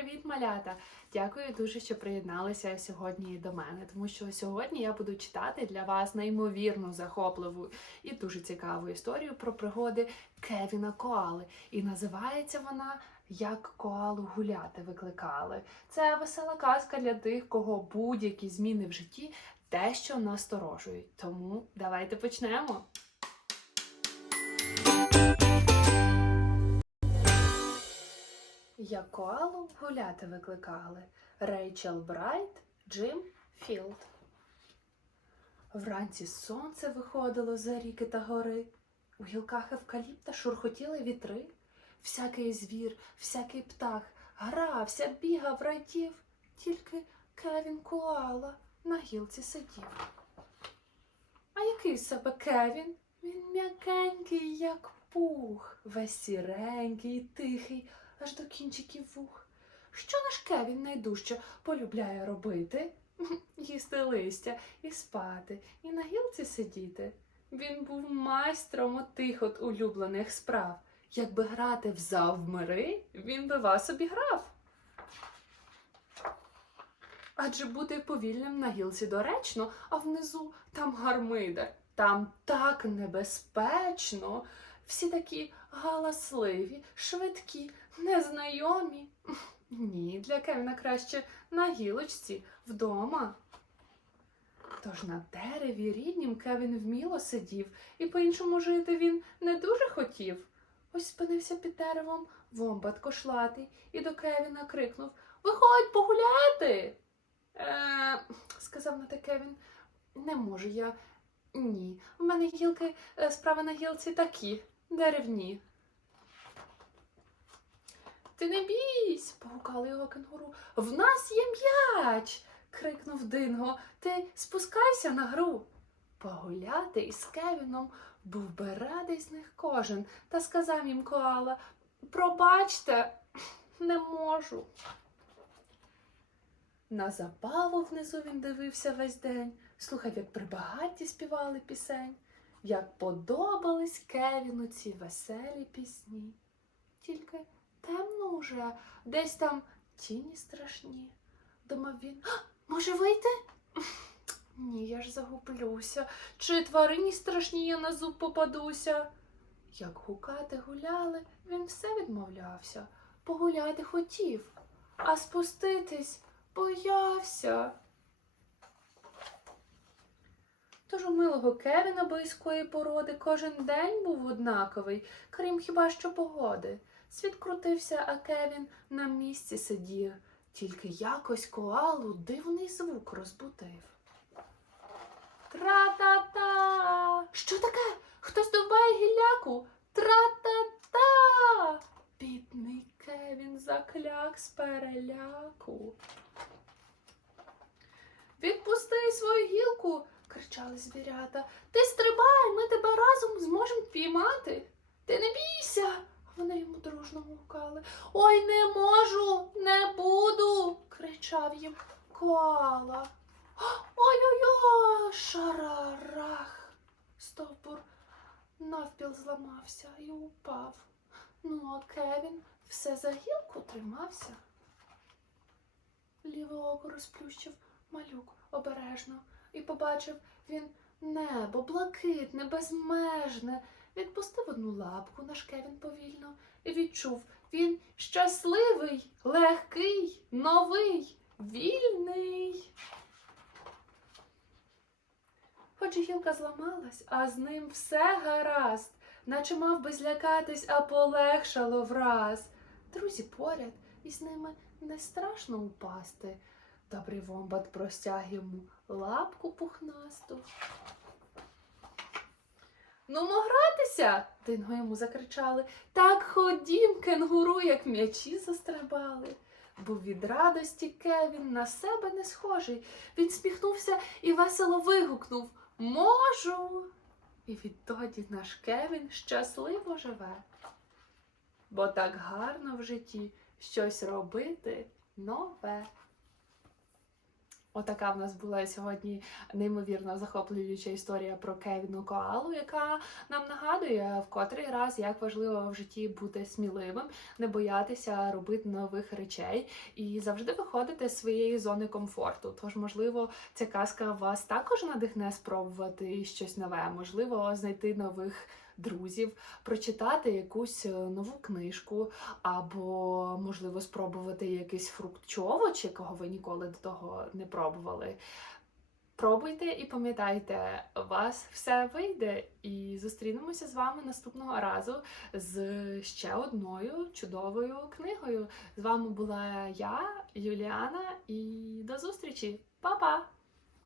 Привіт, малята! Дякую дуже, що приєдналися сьогодні до мене, тому що сьогодні я буду читати для вас неймовірно захопливу і дуже цікаву історію про пригоди Кевіна Коали. І називається вона Як коалу гуляти викликали. Це весела казка для тих, кого будь-які зміни в житті дещо насторожують. Тому давайте почнемо. Як коалу гуляти викликали Рейчел Брайт, Джим Філд. Вранці сонце виходило за ріки та гори, у гілках евкаліпта шурхотіли вітри. Всякий звір, всякий птах грався, бігав, радів, тільки Кевін Коала на гілці сидів. А який себе Кевін? Він м'якенький, як пух, весь сіренький, тихий, аж до кінчиків вух. Що наш Кевін найдужче полюбляє робити? Їсти листя і спати, і на гілці сидіти. Він був майстром отих от улюблених справ. Якби грати в завмири, він би вас обіграв. Адже бути повільним на гілці доречно, а внизу там гармидар, там так небезпечно. Всі такі галасливі, швидкі, незнайомі. Ні, для Кевіна краще на гілочці вдома. Тож на дереві ріднім Кевін вміло сидів, і по-іншому жити він не дуже хотів. Ось спинився під деревом вомбат кошлатий і до Кевіна крикнув Виходь погуляти. Е, сказав на те Кевін. Не можу я. Ні. У мене гілки, е, справи на гілці такі, деревні. Ти не бійсь, погукали його кенгуру. В нас є м'яч. крикнув Динго. Ти спускайся на гру. Погуляти із Кевіном був би радий з них кожен, та сказав їм коала Пробачте, не можу. На забаву внизу він дивився весь день, слухав, як при багаті співали пісень, як подобались Кевіну ці веселі пісні. Тільки темно уже, десь там тіні страшні. Думав він, «А, може вийти? Ні, я ж загублюся. Чи тварині страшні я на зуб попадуся? Як гукати гуляли, він все відмовлявся. Погуляти хотів, а спуститись боявся. Тож у милого Кевіна близької породи кожен день був однаковий, крім хіба що погоди. Світ крутився, а Кевін на місці сидів, тільки якось коалу дивний звук розбудив. Тра-та-та. Що таке? Хтось довбає гілляку? Тра-та-та. Бідний Кевін закляк з переляку. Відпусти свою гілку, кричали звірята. Ти стрибай, ми тебе разом зможемо впіймати. Ти не бійся. Вони йому дружно гукали. Ой, не можу, не буду, кричав їм коала. Ой-ой-ой, шарарах. Стовбур навпіл зламався і упав. Ну, а Кевін все за гілку тримався. Ліве око розплющив малюк обережно і побачив він небо, блакитне, безмежне. Відпустив одну лапку наш Кевін повільно і відчув він щасливий, легкий, новий, вільний. Хоч і гілка зламалась, а з ним все гаразд, наче мав би злякатись, а полегшало враз. Друзі поряд, і з ними не страшно упасти. Добрий вомбат простяг йому лапку пухнасту. Ну, мо гратися, динго йому закричали. Так ходім, кенгуру, як м'ячі застрибали. Був від радості Кевін на себе не схожий. Він сміхнувся і весело вигукнув Можу. І відтоді наш Кевін щасливо живе. Бо так гарно в житті щось робити нове. Отака в нас була сьогодні неймовірно захоплююча історія про Кевіну Коалу, яка нам нагадує в котрий раз, як важливо в житті бути сміливим, не боятися робити нових речей і завжди виходити з своєї зони комфорту. Тож, можливо, ця казка вас також надихне спробувати щось нове, можливо, знайти нових. Друзів, прочитати якусь е, нову книжку, або, можливо, спробувати якийсь фрукт чи овоч, якого ви ніколи до того не пробували. Пробуйте і пам'ятайте, у вас все вийде, і зустрінемося з вами наступного разу з ще одною чудовою книгою. З вами була я, Юліана, і до зустрічі! Па-па!